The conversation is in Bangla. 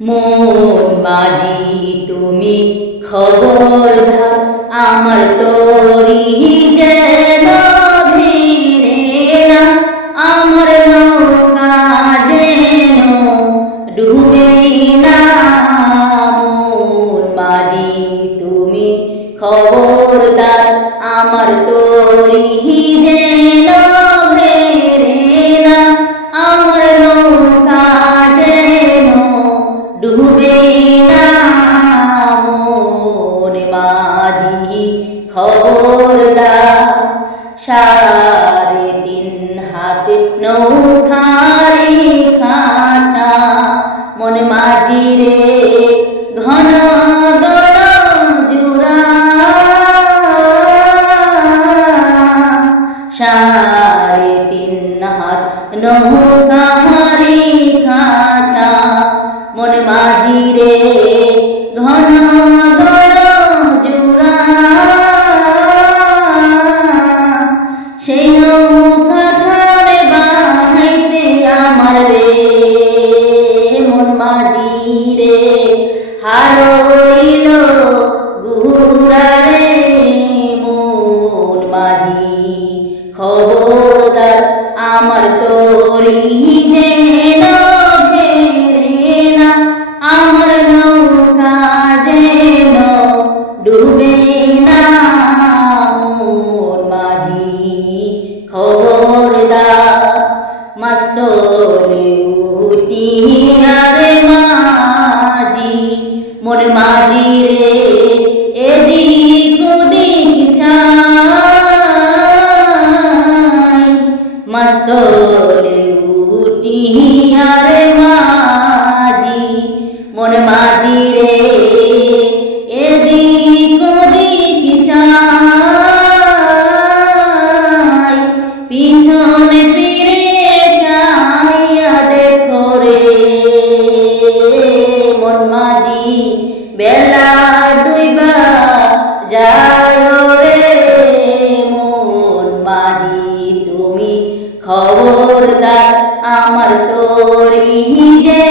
মন মাঝি তুমি খবরদার, আমার তরি যেন ভিড়ে না, আমার নৌকা যেন ডুবে না। মন মাঝি তুমি খবরদার, আমার তরি যেন ভিড়ে না, আমার নৌকা যেন ডুবে না। মন মাঝি খবরদার, 3.5 হাত নৌকারি খাঁচা, মন মাঝি রে ঘন ঘন জুড়া। 3.5 হাত নৌকারি খাঁচা, মন মাঝি রে ঘন ঘন জুড়া। সেই নৌকা খানে বানাইতে আমার রে মন মাঝি রে হারইল গুড়া রে। মন মাঝি খবরদার, আমার তরি যেন ভিড়ে না, আমার নৌকা যেন ডুবে না। মন মাঝি খবরদার, মাস্তলে উঠিয়া রে মাঝি, মন মাঝি রে এদিক ওদিক চাই। মাস্তলে উঠিয়া রে মাঝি, মন মাঝি রে এদিক ওদিক চাই। পিছনে ফিরে চাইয়া দেখো রে মন মাঝি, বেলা ডুইবা যায় রে। মন মাঝি তুমি খবরদার, আমার তরি যে